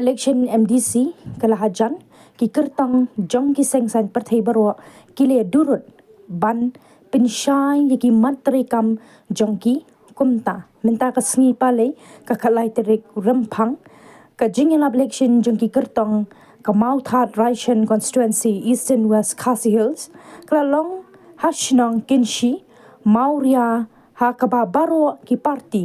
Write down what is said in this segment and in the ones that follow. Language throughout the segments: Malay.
election MDC kalahajan ki kertang jong ki sengsan partai baru kile durut ban pensyai ki matrekam jong ki kumta minta ka sengi pale ka kalai terik rempang ka jingela election jong ki kertang ka Mauthat Raishan constituency Eastern West Khasi Hills kalalong hashnong kinshi Mauria ha ka baru ki parti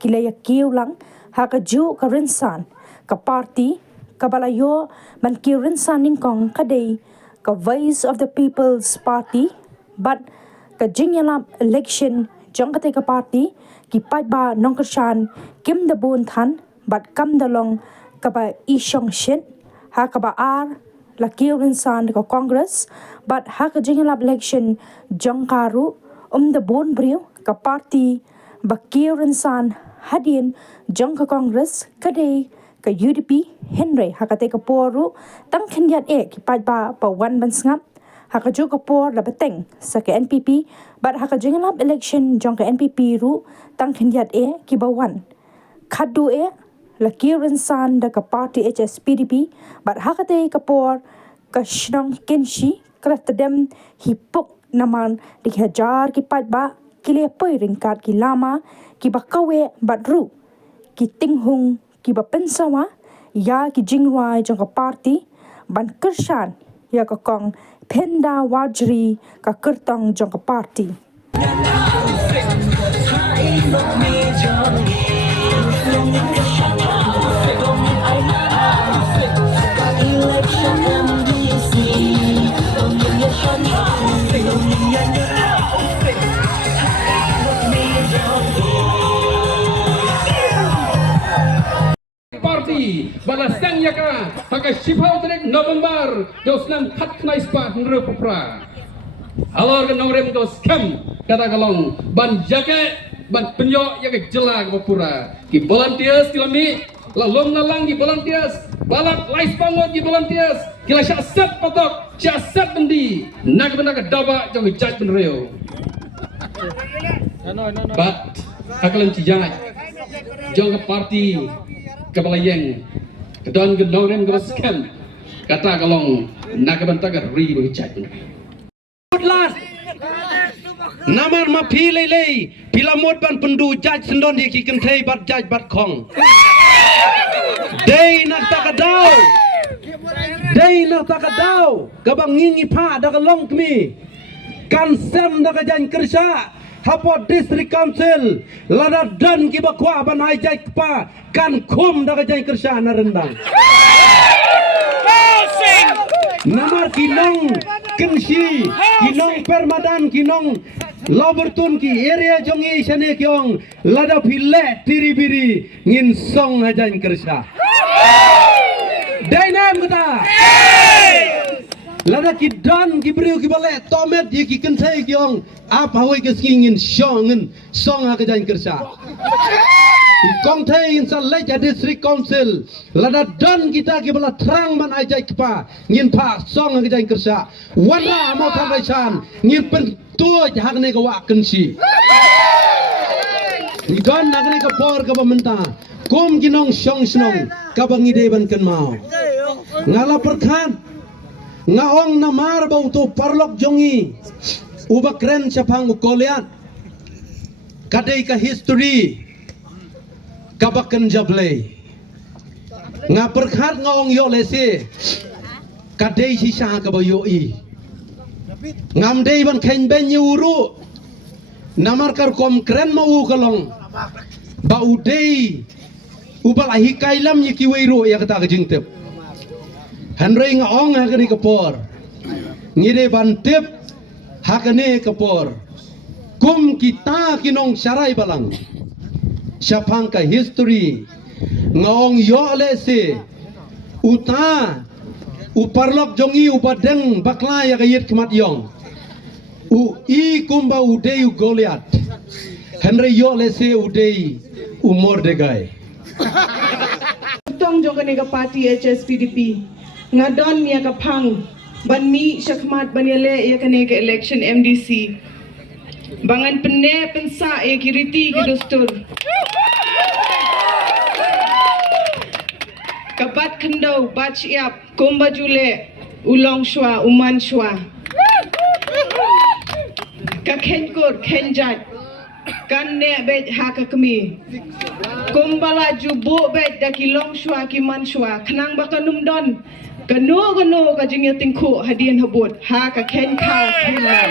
kile ya kiulang ha ka ju ka rinsan ka parti ka balayo man ki rinsan ningkong kadai ka Voice of the People's Party but ka jingela election jong ka parti ki pai ba nong kashan kim da bon than but kam da long ka ba ishong shin ha ka ba ar la ki rinsan ka Congress but ha ka jingela election jong karu da bon brio ka parti ba ki rinsan hadin jong ka Congress kadai ka UDP Henry hakate ka poru tang khenjat ki pai ba wan ban sngap haka jo ka por la beteng sa ka NPP but haka jingalap election jong ka NPP ru tang khenjat ki ba wan khadu la kiran san da ka party HSPDP but hakate ka por ka shnong kinshi kraftadem hipok naman di hajar ki pai ba kile poi ringkat ki lama ki ba kawe but ru ki tinghung ki ba pensawa ya ki jingwai jong ka parti ban kershan ya ka kong penda wajri ka kertang jong ka parti parti balasang yaka haka shipau trek November dos nam khat knai spat nre popra alor ke nongrem dos kam kata kalong ban jake ban penyo yaka jela ke popura ki volunteers kilami lalong lalang ki volunteers balat lais pangot ki volunteers kila syasat patok syasat bendi nak benda ke daba jong jaj benreo but akalan cijaj jong ke parti kabalayeng kedon gedorem geraskan kata kalong nakabanta ka ri bichat Putlas namar ma philele pilamot ban pendu jaj sendon ki kenthei bat jaj bat khong dei nak takadau kabang ngingi pha da kalong kmi kan sem da ka jan kersha Hapot District Council lada dan ki bakwa ban hai jai kpa kan khum da jai kersha na rendang namar kinong kenshi kinong permadan kinong lobertun ki area jongi sane kyong lada phille tiribiri ngin song hajan kersha dainam kata lada ki dan ki briu ki bale tomet ye ki kenthai kyong ap hawai ke skingin shongin song ha kajan kersha kong thai in sa leja district council lada dan kita ki bala trang man ajai kpa ngin pha song ha kajan kersha wana mo tham chan ngin pen tu hak ne ka wa kensi ni don nagne ka por ka bamenta kum ginong shong snong ka bangi deban kan mau ngala perkhan ngaong namar bau tu parlok jongi ubakren sapang ukolian kadai ka history kabakan jable nga perkhat ngaong yo lese kadai sisa ka bayo i ngam dei ban khen ben yuru namar kar kom kren mau kalong bau dei ubal ahi kailam yiki weiro ya kata ka jingtep Henry ngaong hakani kapor ngide bantip hakani kapor kum kita kinong sarai balang syapang ka history ngaong yo lese uta uparlok jongi upadeng bakla ya kayit kemat yong u i kumba udei Goliath Henry yo lese udei umor degai tong jogane ka party HSPDP ngadon ya ka phang ban mi syakmat banele ya kane ka election MDC bangan penne pensa ya kiriti ki dostur kabat kendo bat siap kumba jule ulong shwa uman shwa ka khenkur khenjat kan ne bet ha ka kami kumbala jubu bet daki long shwa ki man shwa khnang ba kanum don kanu ka jingya tingku hadian habut ha ka khen kha khenan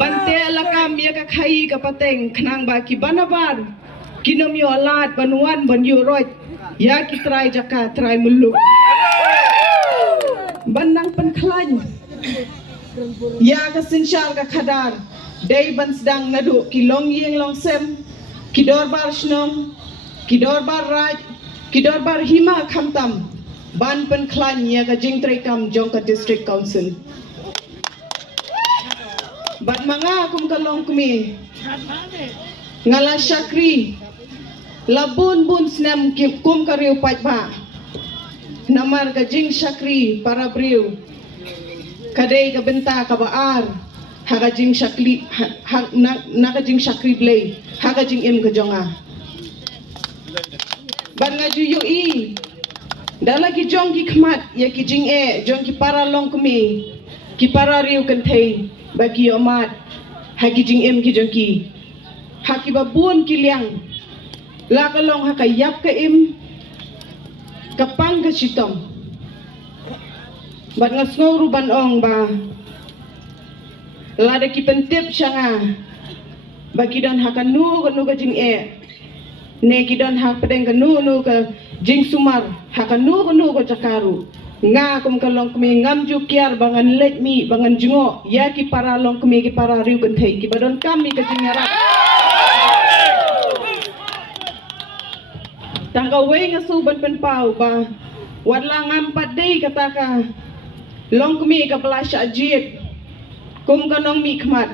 bante alakam ya ka khai ka pateng khnang ba ki banabar kinom yo alat banuan ban yo roj ya ki trai jaka trai muluk bandang penklan ya ka sinsyal ka khadar dei ban sedang nadu ki long yeng long sem ki dor bar snom ki dor bar raj ki dor bar hima khamtam ban penklan ya ka jing trai kam jong ka district council bat manga kum kalong kumi ngala syakri labun bun snam kum kariu pajba namar ka jing syakri para briu kadai ka benta ka baar haga jing syakli na ka jing syakri blay haga jing im ka jonga ban ngaju yui dala ki jong ki khmat ya ki jing jong ki para long kumi ki para riu kan thei bagi omat haki jing im ki jong ki haki babun ki liang la ka long haka yap ka im kapang ka sitom bat nga sngoru ban ong ba la de ki pentip syanga bagi dan haka nu ka jing ne ki dan hak pedeng ka nu ka jing sumar haka nu ka cakaru nga kum kalong kumi ngam ju kiar bangan let mi bangan jungo ya ki para long kumi ki para riu kan thei ki badon kami ka jing yarak tangka wei nga su ban pen pau ba wadla ngam padei kata ka long kumi ka pelasya jit kum kanong mi khmat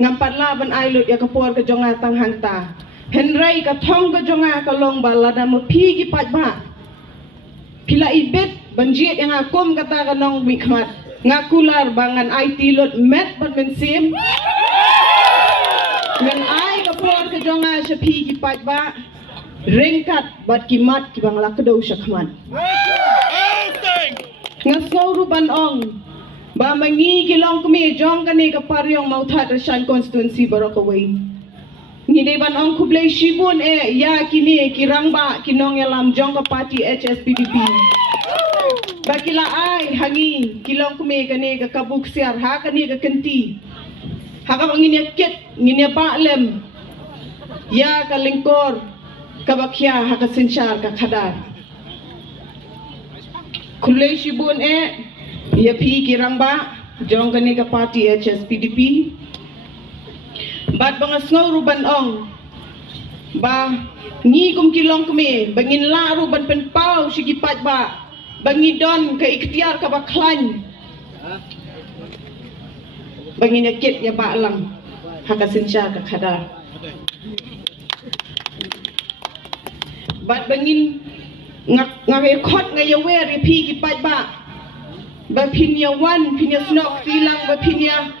ngam padla ban ailut ya ka por ka jonga tang hanta henrai ka thong ka jonga ka long ba lada mo phi ki pat ba pila ibet banjit yang akum kata ka nong mi khmat ngakular bangan IT lot met ban men sim ngan ai ka por ka jonga sya phi ki pat ba ringkat bat kimat ki bang lakdo syakman ngasau ban ong ba mangi kilong kumi jong kani ka paryong mauthat rashan constituency barokaway ngide ban ong kublay shibun ya kini kirang ba kinong yalam jong ka party HSPDP bakila ai hangi kilong kumi kani ka kabuk siar ha kani ka kenti ha ka bangin yakit nginya baalem ya ka lingkor kabakya haka sinsyar ka khadar kulay shibun ya pi kirang ba jong kani ka party HSPDP bat bang sngaw ruban ong ba ngi kum kilong kumi bangin la ruban pen pau sigi pat ba bangi don ka ikhtiar ka baklan bangin yakit ya ba lang haka sinsyar ka khadar bat bangin ngakot ngayawe ripi ki pat ba pinya wan pinya snok silang ba pinya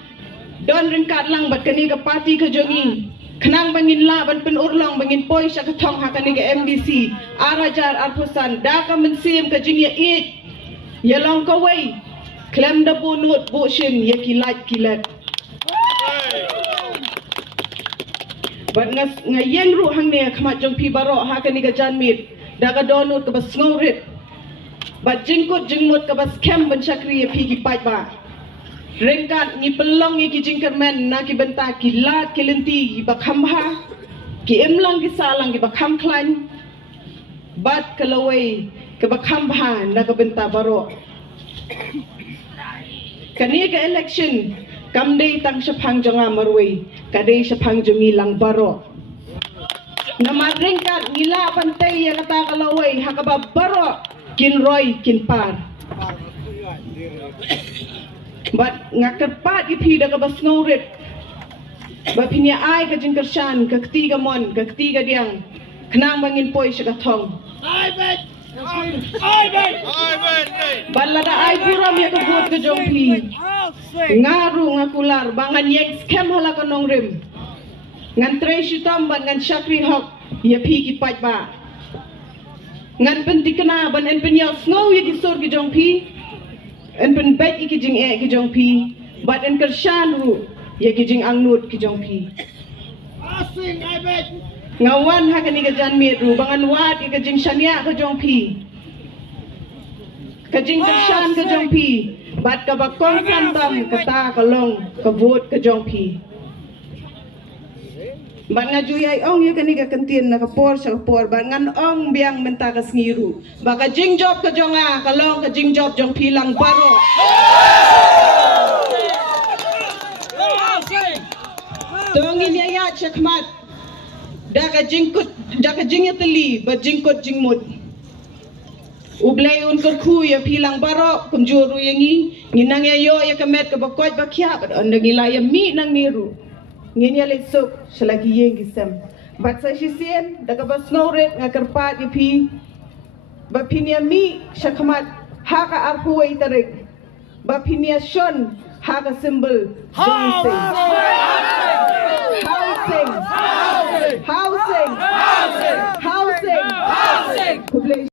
don ringkat lang bat kani ka party ka jongi khnang bangin la ban pen urlong bangin poi sya ka thong ha kani ka MDC arajar arpusan da ka mensim ka jing ya it ya long ka wei klem da bunut bu shin ya kilat kilat bat ngayeng ru hang ne khmat jong pi baro ha kani ka janmit da ka donut ka bas ngaurit bat jingkut jingmut ka bas kem ban chakri ya pi ki pat ba ringkat ni pelong ni ki jingkermen na ki benta ki lat ki lenti ki bakhamba ki emlang ki salang ki bakham klan bat kalawai ke bakhamba na ka benta baro kani ka election kamdei tang syapang jonga marway kadei syapang jongi lang baro nama ringkat ngila pantai ya kata kalawai hakaba baro kin roy kin par bat ngakerpat ipi da ka bas ngaurit ba pinya ai ka jingkershan ka ketiga mon ka ketiga diang kenang bangin poi sya ka thong balada ai buram ya ka buat ka jongpi ngaru ngakular bangan yek scam hala ka nong rim ngan tray shitam ban ngan shakri hok ya pi ki pat ba ngan pen tikna ban en pen yaw snow ya ki sor ki jong pi en pen bet ki jing e ki jong pi bat en kershan ru ya ki jing angnut ki jong pi ngawan ha ka ni ka jan mi ru bangan wat ki jing shania ka jong pi ka jing kershan ka jong pi bat ka ba kong santam ka ta ka long ka vot ka jong pi ban nga juyay ong ya kani ka kantin na kapor sa kapor ban ngan ong biang menta ka sngiru baka jing job ka jonga ka long ka jing job jong pilang baro tongin ya ya chakmat da ka jing yatali ba jing kot jing mut ublay un kar khu ya pilang baro kunjuru yangi nginang ya yo ya kamet ka bakoj bakya ba andang ya mi nang niru ngenya lesok selagi yeng gisem bat sa shisien daga bas noret nga karpat ipi ba pinia mi shakmat haka arhuway tarik ba pinia shon haka symbol housing housing housing housing housing